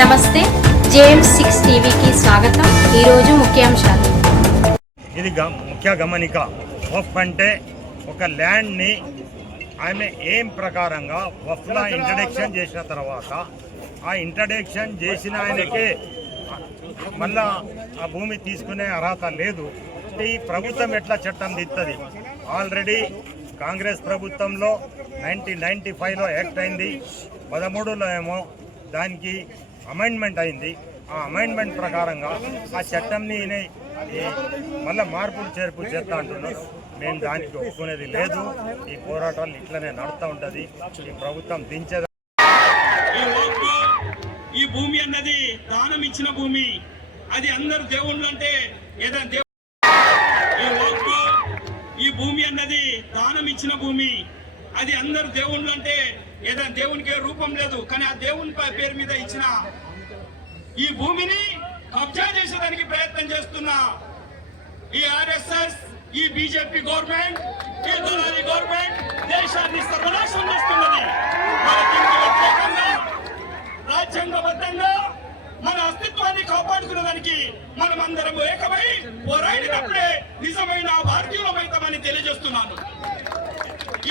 నమస్తే JM6 టీవీకి స్వాగతం. ఈరోజు ముఖ్యాంశాలు. ఇది ముఖ్య గమనిక. వఫ్ అంటే ఒక ల్యాండ్ని ఆమె ఏం ప్రకారంగా వఫ్లా ఇంట్రడక్షన్ చేసిన తర్వాత ఆ ఇంట్రడక్షన్ చేసిన ఆయనకే మళ్ళా ఆ భూమి తీసుకునే అర్హత లేదు. ఈ ప్రభుత్వం ఎట్లా చట్టం దిస్తుంది? ఆల్రెడీ కాంగ్రెస్ ప్రభుత్వంలో 1995లో యాక్ట్ అయింది, 13లో ఏమో దానికి అమెండ్మెంట్ అయింది. ఆ అమెండ్మెంట్ ప్రకారంగా ఆ చట్టంని మళ్ళీ మార్పులు చేర్పులు చేస్తా అంటున్నారు. మేము దానికి ఒప్పుకునేది లేదు. ఈ పోరాటాలు ఇట్లనే నడుస్తూ ఉంటుంది. ఈ ప్రభుత్వం దించేది. ఈ భూమి అన్నది దానం ఇచ్చిన భూమి. అది అందరు దేవుళ్ళు అంటే ఈ భూమి అన్నది దానం ఇచ్చిన భూమి. అది అందరు దేవుళ్ళు అంటే ఏదైనా దేవునికి రూపం లేదు, కానీ ఆ దేవుని పేరు మీద ఇచ్చిన ఈ భూమిని కబ్జా చేసేదానికి ప్రయత్నం చేస్తున్న ఈ RSS, ఈ బీజేపీ గవర్నమెంట్, ఈ దళారీ గవర్నమెంట్ దేశాన్ని సర్వనాశనం చేస్తున్నది. దీనికి వ్యతిరేకంగా రాజ్యాంగబద్ధంగా మన అస్తిత్వాన్ని కాపాడుకునేదానికి మనమందరం ఏకమై పోరాడినప్పుడే నిజమైన భారతీయులమైతామని తెలియజేస్తున్నాను.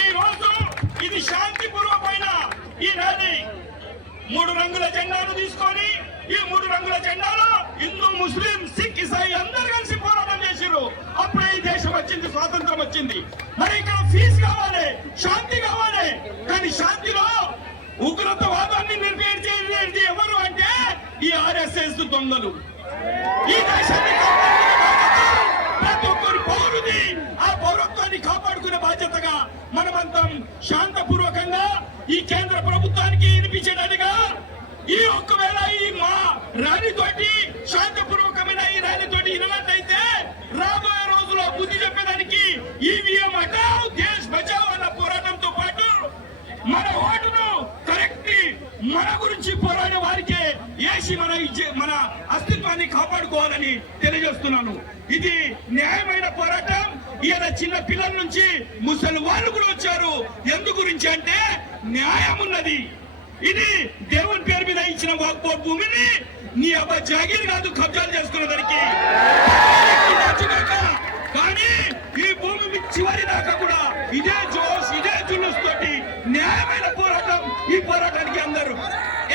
ఈ రోజు ఇది శాంతిపూర్వకమైన ఈ ర్యాలీ. 3 రంగుల జెండాను తీసుకొని ఈ 3 రంగుల జెండాలో హిందూ, ముస్లిం, సిక్, ఇసాయి అందరు కలిసి పోరాటం చేసిరు. అప్పుడే ఈ దేశం వచ్చింది, స్వాతంత్రం వచ్చింది. మరి ఇక్కడ పీస్ కావాలి, శాంతి కావాలి. కానీ శాంతిలో ఉగ్రతవాదాన్ని నిర్వహించేది ఎవరు అంటే ఈ RSS దొంగలు. ఈ దేశాన్ని ప్రతి ఒక్కరు పౌరుది. ఆ పౌరత్వాన్ని కాపాడుకునే బాధ్యతగా మనమంతా శాంతపూర్వకంగా ఈ కేంద్ర ప్రభుత్వానికి వినిపించేటట్టుగా ఈ ఒక్కవేళ ఈ మా ర్యాలీతోటి శాంతిపూర్వకమైన ఈ ర్యాలీతోటి ఇన్నట్టయితే రాబోయే రోజుల్లో బుద్ధి చెప్పేదానికి ఈవీఎం హటావ్ దేశ్ బచావ్ అన్న పోరాటంతో పాటు మన ఓటును కరెక్ట్ మన గురించి పోరాడే వారికే వేసి మన అస్తిత్వాన్ని కాపాడుకోవాలని తెలియజేస్తున్నాను. ఇది న్యాయమైన పోరాటం. ఈయన చిన్న పిల్లల నుంచి ముసలి వాళ్ళు కూడా వచ్చారు. ఎందు గురించి అంటే న్యాయం ఉన్నది. ఇది దేవుని పేరు మీద ఇచ్చిన భూమిని నీ అబ్బా జాగీర్ కాదు కబ్జాలు చేసుకునేదానికి. కానీ ఈ భూమి చివరి దాకా కూడా ఇదే జోష్, ఇదే జులుస్ తోటి న్యాయమైన పోరాటం. ఈ పోరాటానికి అందరూ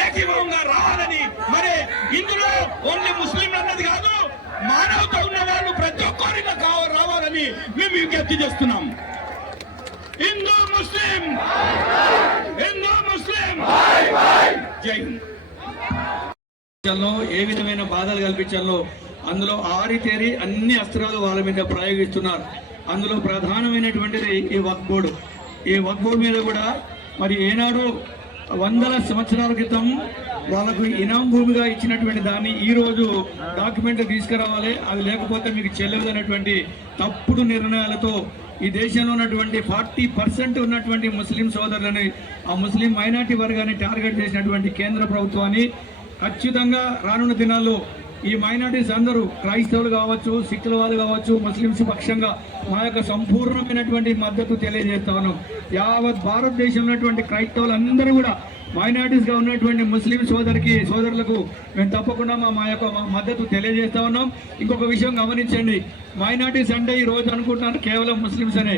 ఏకీభవంగా రావాలని, మరి ఇందులో ఓన్లీ ముస్లింలు అన్నది కాదు, మానవత ఉన్న వాళ్ళు ప్రతి ఒక్కరిగా రావాలని మేము విజ్ఞప్తి చేస్తున్నాం. హిందూ ముస్లిం, హిందూ ముస్లిం, జై హింద్. ఏ విధమైన బాధలు కల్పించాలో అందులో ఆరితేరి అన్ని అస్త్రాలు వాళ్ళ మీద ప్రయోగిస్తున్నారు. అందులో ప్రధానమైనటువంటిది ఈ వక్ఫ్ బోర్డు. ఈ వక్ఫ్ బోర్డు మీద కూడా మరి ఏనాడు 100 సంవత్సరాల క్రితం వాళ్ళకు ఇనాం భూమిగా ఇచ్చినటువంటి దాన్ని ఈరోజు డాక్యుమెంట్ తీసుకురావాలి, అది లేకపోతే మీకు చెల్లదు అనేటువంటి తప్పుడు నిర్ణయాలతో ఈ దేశంలో ఉన్నటువంటి 40% ఉన్నటువంటి ముస్లిం సోదరులని, ఆ ముస్లిం మైనార్టీ వర్గాన్ని టార్గెట్ చేసినటువంటి కేంద్ర ప్రభుత్వాన్ని ఖచ్చితంగా రానున్న దినాల్లో ఈ మైనార్టీస్ అందరూ క్రైస్తవులు కావచ్చు, సిక్కుల వాళ్ళు కావచ్చు, ముస్లింస్ పక్షంగా మా యొక్క సంపూర్ణమైనటువంటి మద్దతు తెలియజేస్తా ఉన్నాం. యావత్ భారతదేశంలో ఉన్నటువంటి క్రైస్తవులు అందరూ కూడా మైనార్టీస్గా ఉన్నటువంటి ముస్లిం సోదరులకు మేము తప్పకుండా మా యొక్క మద్దతు తెలియజేస్తా ఉన్నాం. ఇంకొక విషయం గమనించండి, మైనార్టీస్ అంటే ఈ రోజు అనుకుంటున్నాను కేవలం ముస్లిమ్స్ అనే.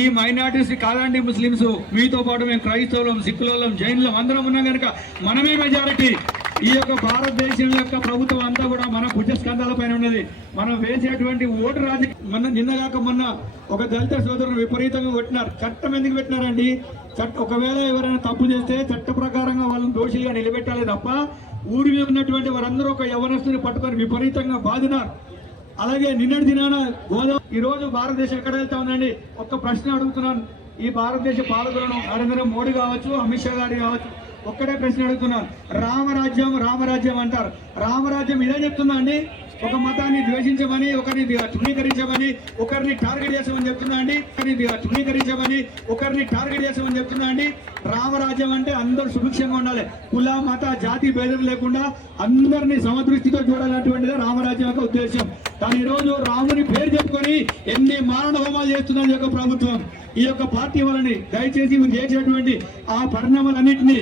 ఈ మైనార్టీస్ కాదండి ముస్లిమ్స్, మీతో పాటు మేము క్రైస్తవులం, సిక్కులం, జైనులం అందరం ఉన్నాం కనుక మనమే మెజారిటీ. ఈ యొక్క భారతదేశం యొక్క ప్రభుత్వం అంతా కూడా మన భుజస్కంధాల పైన ఉన్నది. మనం వేసేటువంటి ఓటు రాజకీయం. నిన్నగాక మొన్న ఒక దళిత సోదరులు విపరీతంగా పెట్టినారు. చట్టం ఎందుకు పెట్టినారండి? ఒకవేళ ఎవరైనా తప్పు చేస్తే చట్ట ప్రకారంగా వాళ్ళని దోషిగా నిలబెట్టాలి తప్ప ఊరి మీద ఉన్నటువంటి వారందరూ ఒక యవనస్తుని పట్టుకొని విపరీతంగా బాధినారు. అలాగే నిన్నటి దినాన గోదావరి. ఈ రోజు భారతదేశం ఎక్కడ వెళ్తా ఉందండి? ఒక్క ప్రశ్న అడుగుతున్నాను. ఈ భారతదేశ పాలకులను నరేంద్ర మోడీ కావచ్చు, అమిత్ షా గారి కావచ్చు, ఒక్కటే ప్రశ్న అడుగుతున్నాను. రామరాజ్యం రామరాజ్యం అంటారు. రామరాజ్యం ఇదే చెప్తుందా అండి? ఒక మతాన్ని ద్వేషించమని, ఒకరిని తృణీకరించమని, ఒకరిని టార్గెట్ చేసామని చెప్తుందా అండి? తృణీకరించమని, ఒకరిని టార్గెట్ చేసామని చెప్తుందా అండి? రామరాజ్యం అంటే అందరూ సుభిక్షంగా ఉండాలి, కుల మత జాతి భేదం లేకుండా అందరినీ సమదృష్టితో చూడాలన్నటువంటిదే రామరాజ్యం యొక్క ఉద్దేశం. కానీ ఈరోజు రాముని పేరు చెప్పుకొని ఎన్ని మారణ హోమాలు చేస్తుందని యొక్క ప్రభుత్వం. ఈ యొక్క పార్టీ వాళ్ళని దయచేసి మీరు చేసేటువంటి ఆ పరిణామాలన్నింటినీ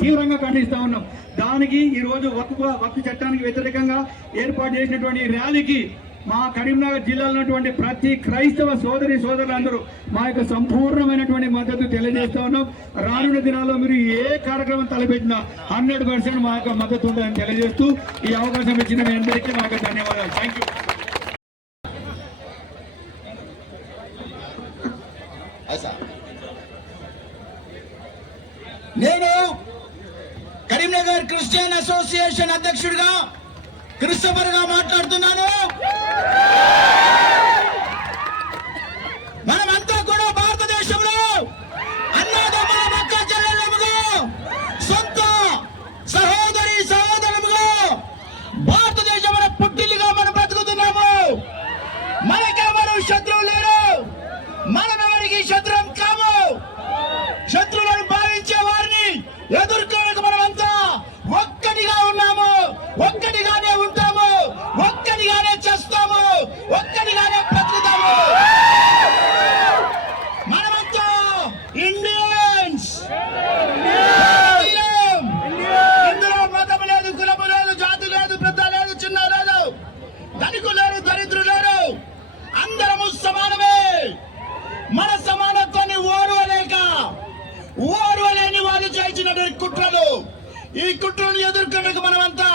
తీవ్రంగా ఖండిస్తా ఉన్నాం. దానికి ఈ రోజు వక్ఫ్ చట్టానికి వ్యతిరేకంగా ఏర్పాటు చేసినటువంటి ర్యాలీకి మా కరీంనగర్ జిల్లాలో ఉన్నటువంటి ప్రతి క్రైస్తవ సోదరులందరూ మా యొక్క సంపూర్ణమైనటువంటి మద్దతు తెలియజేస్తా ఉన్నాం. రానున్న దినాల్లో మీరు ఏ కార్యక్రమం తలపెట్టినా 100% మా యొక్క మద్దతు ఉంటుందని తెలియజేస్తూ ఈ అవకాశం ఇచ్చిన మీ అందరికీ మా యొక్క ధన్యవాదాలు. Thank you. నేను కరీంనగర్ క్రిస్టియన్ అసోసియేషన్ అధ్యక్షుడిగా క్రిస్టఫర్ గా మాట్లాడుతున్నాను. మనమంతా కూడా భారతదేశంలో అన్నదమ్ముల మక్క చెల్లెళ్ళముగా సొంత సహోదరులుగా భారతదేశం పుట్టిల్లుగా మనం బ్రతుకుతున్నాము. మనకెవరు శత్రువు లేరు, మనమెవరికి శత్రువు కాము. శత్రువులను భావించే వారిని ఎదుర్కోవడానికి మనమంతా ఒక్కటిగా ఉన్నాము, ఒక్కటిగానే ఉంటాము, ఒక్కటిగానే చేస్తాము, ఒక్కటిగానే బ్రతుకుతాము. మనమంతా ఇండియన్స్. ఇందులో మతము లేదు, కులము లేదు, జాతి లేదు, పెద్ద లేదు, చిన్న లేదు, ధనికులు లేరు, దరిద్రులు లేరు, అందరము సమానమే. మన సమానత్వాన్ని ఓర్వలేని వాళ్ళు చేయించినటువంటి కుట్రలు, ఈ కుట్రను ఎదుర్కొనేందుకు మనమంతా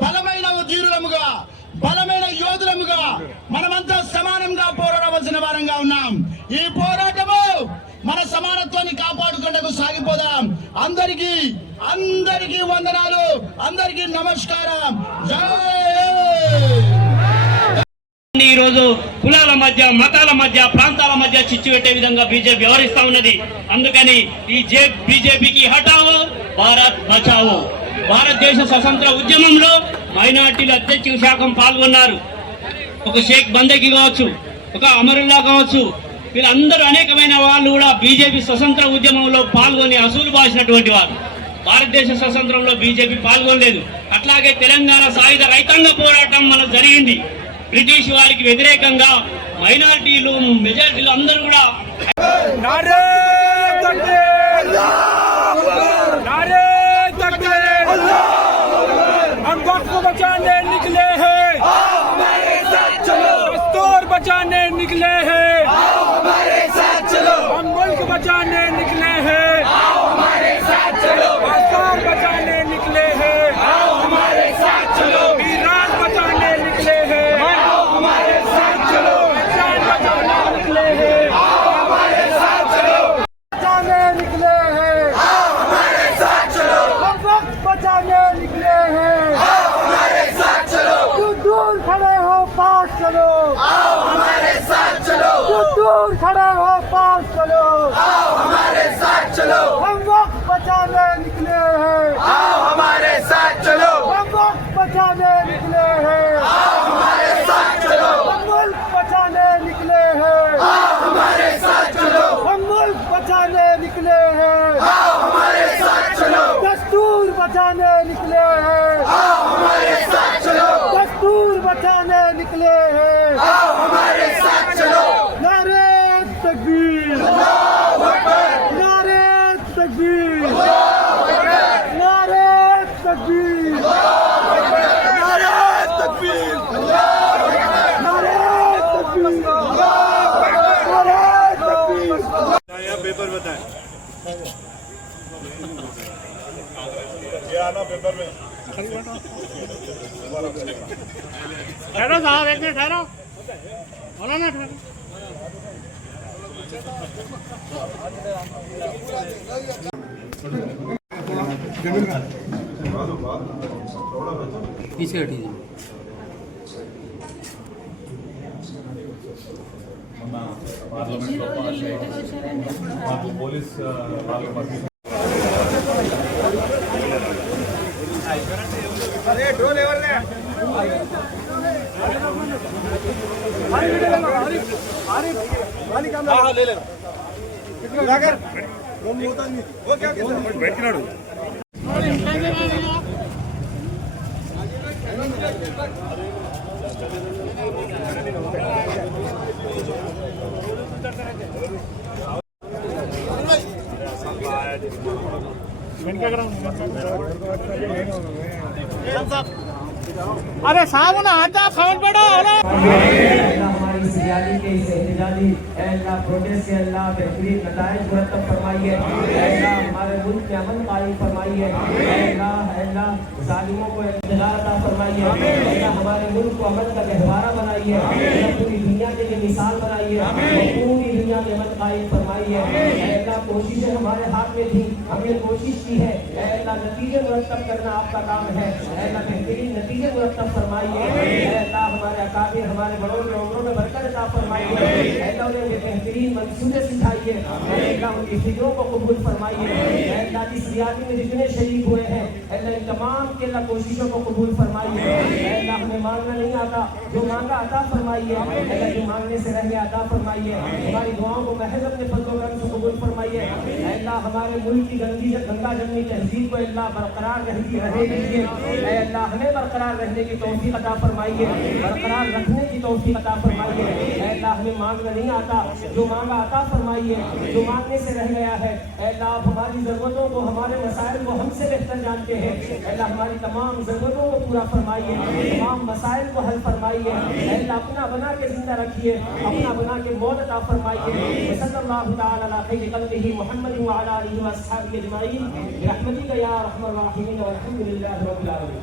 బలమైన ధీరులముగా, బలమైన యోధులముగా మనమంతా సమానంగా పోరాడవలసిన వారంగా ఉన్నాం. ఈ పోరాటము మన సమానత్వాన్ని కాపాడుకుంటూ సాగిపోదాం. అందరికీ వందనాలు, అందరికీ నమస్కారం. ఈ రోజు కులాల మధ్య, మతాల మధ్య, ప్రాంతాల మధ్య చిచ్చు పెట్టే విధంగా బీజేపీ వ్యవహరిస్తా ఉన్నది. అందుకని ఈ బీజేపీకి హటావో, భారత్ బచావో. భారతదేశ స్వతంత్ర ఉద్యమంలో మైనార్టీల అధ్యక్ష శాఖం పాల్గొన్నారు. ఒక షేక్ బందకి కావచ్చు, ఒక అమరుల్లా కావచ్చు, వీళ్ళందరూ అనేకమైన వాళ్ళు కూడా బీజేపీ స్వతంత్ర ఉద్యమంలో పాల్గొని అసూలు బాసినటువంటి వారు. భారతదేశ స్వతంత్రంలో బీజేపీ పాల్గొనలేదు. అట్లాగే తెలంగాణ సాయుధ రైతాంగ పోరాటం మనకు జరిగింది. బ్రిటిష్ వారికి వ్యతిరేకంగా మైనారిటీలు, మెజారిటీలు అందరూ కూడా बचाने निकले हैं, दस्तूर बचाने निकले हैं, हम मुल्क बचाने निकले हैं, दस्तूर बचाने निकले हैं, ईरान बचाने निकले हैं, ईरान बचाने निकले हैं, बचाने निकले हैं, हम वक्त बचाने निकले हैं। दूर खड़े हो पास चलो, आओ हमारे साथ चलो। दूर खड़े हो पास चलो, आओ हमारे साथ चलो। हम वक्त बचाने निकले हैं, आओ हमारे साथ चलो। हम वक्त बचाने निकले हैं, आओ हमारे साथ चलो। हम मुल्क बचाने निकले हैं, आओ हमारे साथ चलो। हम मुल्क बचाने निकले हैं, आओ हमारे साथ चलो। दस्तूर बचाने निकले हैं, आओ हमारे साथ चलो। दस्तूर बचाने निकले हैं, आओ हमारे साथ चलो। नारे तकबीर, अल्लाहू अकबर। नारे तकबीर, अल्लाहू अकबर। नारे तकबीर, अल्लाहू अकबर। नारे तकबीर, अल्लाहू अकबर। नारे तकबीर, अल्लाहू अकबर। नारे तकबीर। पेपर बताएं। ये आना पेपर में। ठहरो साहब, एक मिनट ठहरो, बोलो ना ठहरो। पीछे हटिए। పోలీస్ बैठिनाడు अरे सामने आता खबर पड़ो हमारी सियादी के इस एहतजाजी अल्लाह प्रोटेस्ट से अल्लाह बेहतरीन नताइज मुरतब फरमाइए। अल्लाह हमारे मुल्क में अमन कायम फरमाइए। अल्लाह जालिमों को इक़्तिदार अता फरमाइए। अल्लाह हमारे मुल्क को अमन का गहवारा बनाइए। पूरी दुनिया के लिए मिसाल बनाइए। पूरी दुनिया में अमन कायम फरमाइए। अल्लाह कोशिशें हमारे हाथ में थी, हमने कोशिश की है। अल्लाह नतीजे मुरतब करना आपका काम है। अल्लाह बेहतरीन नतीजे मुरतब फरमाइए। अल्लाह हमारे अकाबिर हमारे बड़ों के उम्रों में बरकत अता फरमाइए। अल्लाह उन्हें बेहतरीन मंसूबे सिखाइए। अल्लाह उनकी फिक्रों को कबूल फरमाइए। अल्लाह इस रियादी में जितने शरीक हुए हैं अल्लाह इन तमाम के अल्लाह कोशिशों को कबूल फरमाइए। अल्लाह हमें मांगना नहीं आता, जो मांगा अता फरमाइए। अल्लाह जो मांगने से रह गया अता फरमाइए। हमारी दुआओं को महज अपने फजल करम से कबूल फरमाइए। अल्लाह हमारे मुल्क की गंगा जमनी तहजीब को अल्लाह बरकरार रहे दीजिए। अल्लाह हमें बरकरार रहने की तौफीक अता फरमाइए, बरकरार रखने की तौफीक अता फरमाइए। अल्लाह हमें मांगना नहीं आता, जो मांगा अता फरमाइए। जो मांगने से रह गया है अल्लाह आप हमारी ज़रूरतों को हमारे मसाइल को हमसे बेहतर जानते हैं। अल्लाह हमारी तमाम ज़रूरतों को पूरा फरमाइए, तमाम मसाइल को हल फरमाइए। अल्लाह अपना बना के जिंदा रखिए, अपना बना के मौत अता फरमाइए। सल्लल्लाहु तआला अला खैरि क़ल्बिही मुहम्मद व अला आलिहि व अस्हाबिही अजमईन बिरहमतिका या अरहमर राहिमीन वल्हम्दुलिल्लाहि रब्बिल आलमीन।